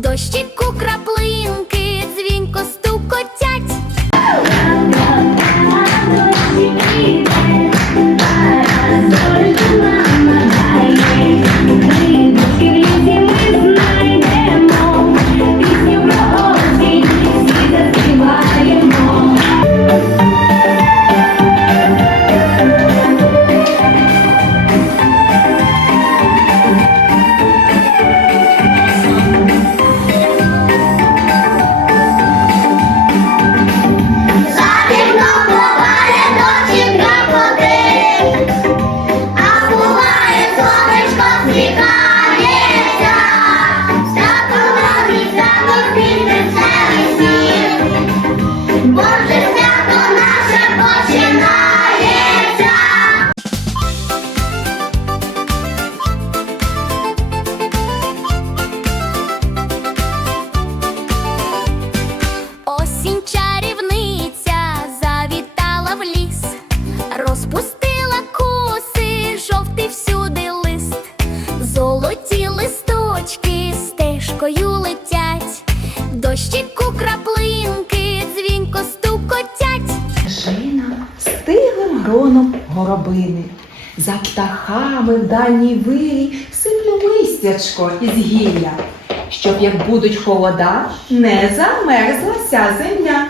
дощику крапли. горобини. За птахами в дальній вирі сиплю листячко із гілля, щоб, як будуть холода, не замерзла вся земля.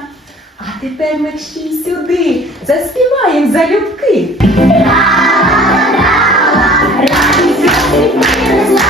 А тепер ми ще й сюди заспіваємо залюбки. Ра-ра-ра-ра, радість розпілила.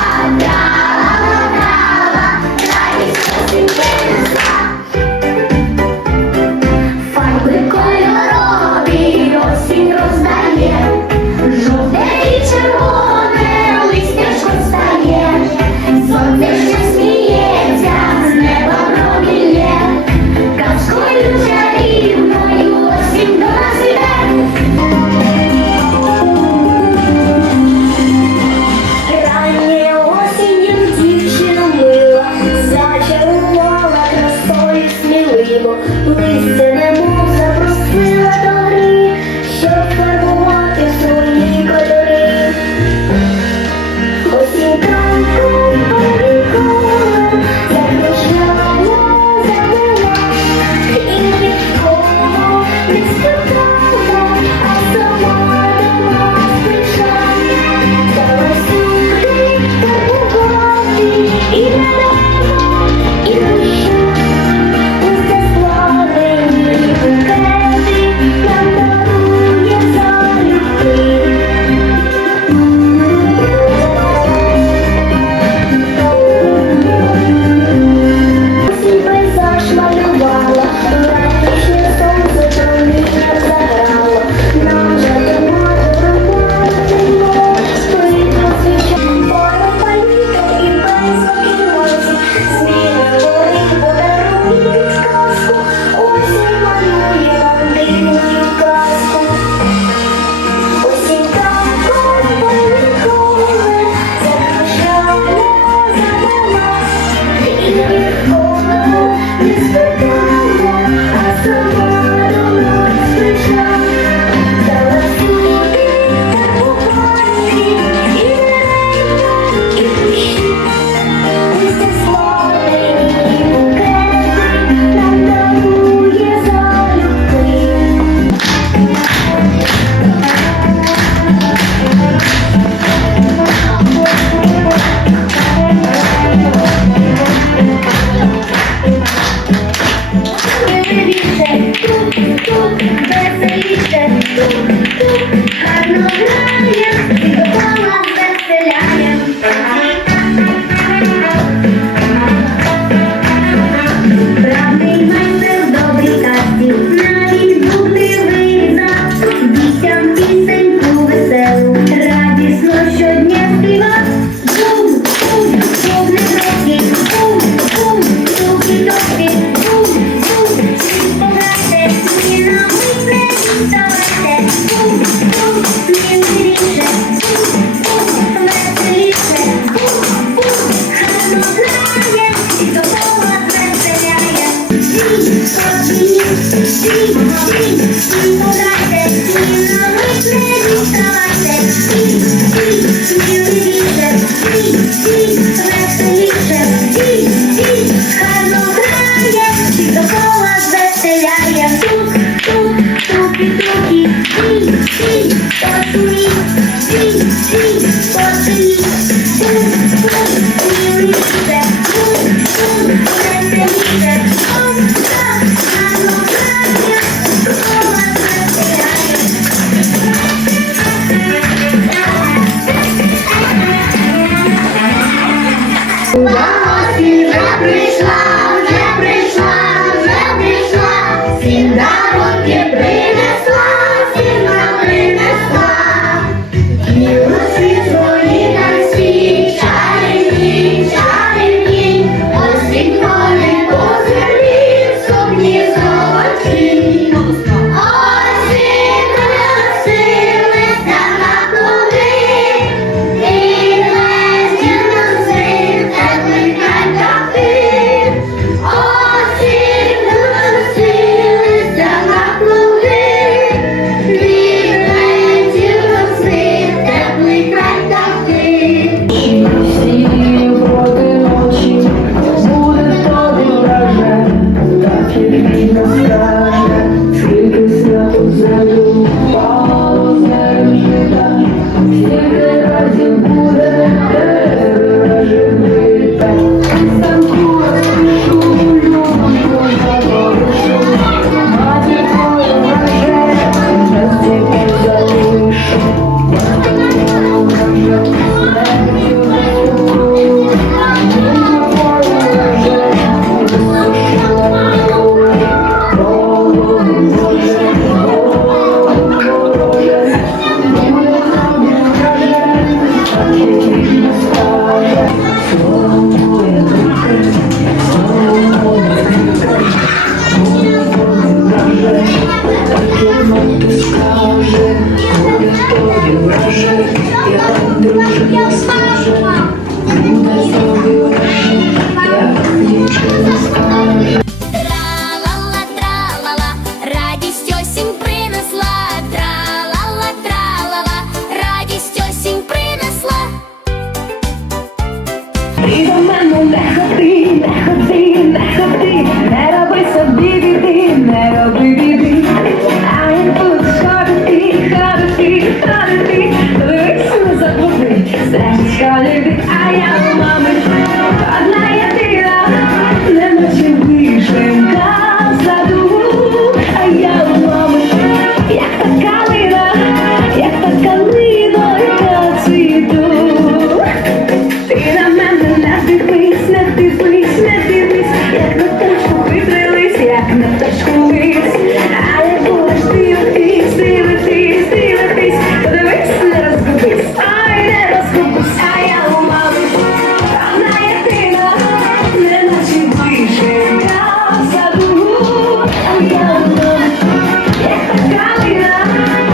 Come. Thank you.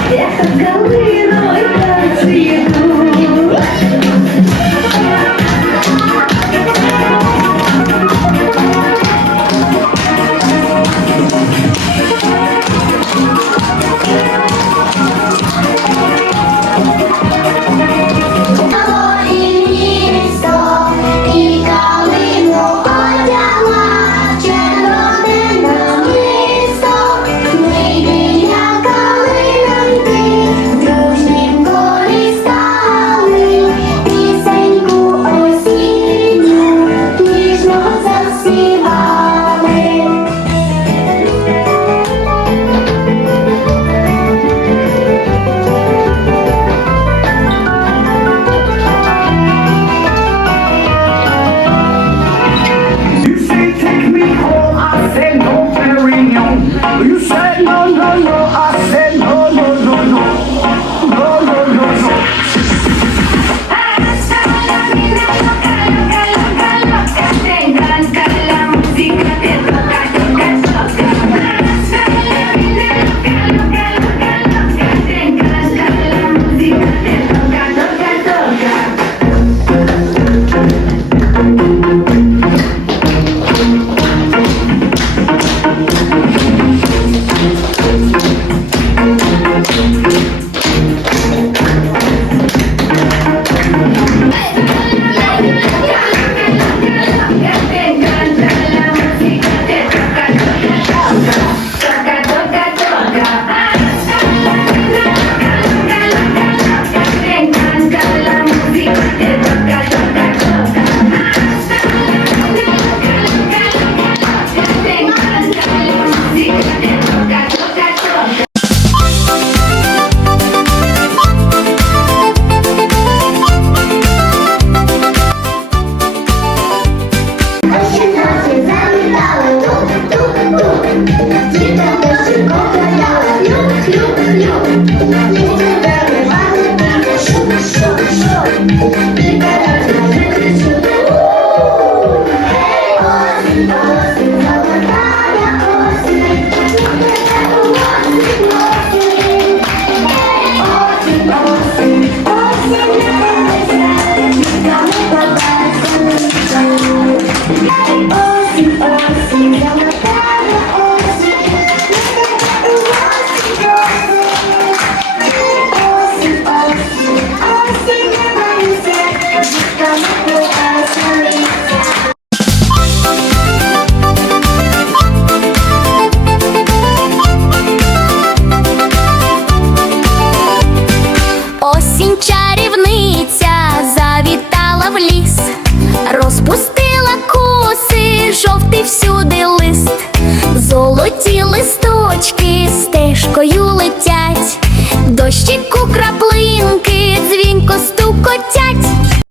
Yes, let's go.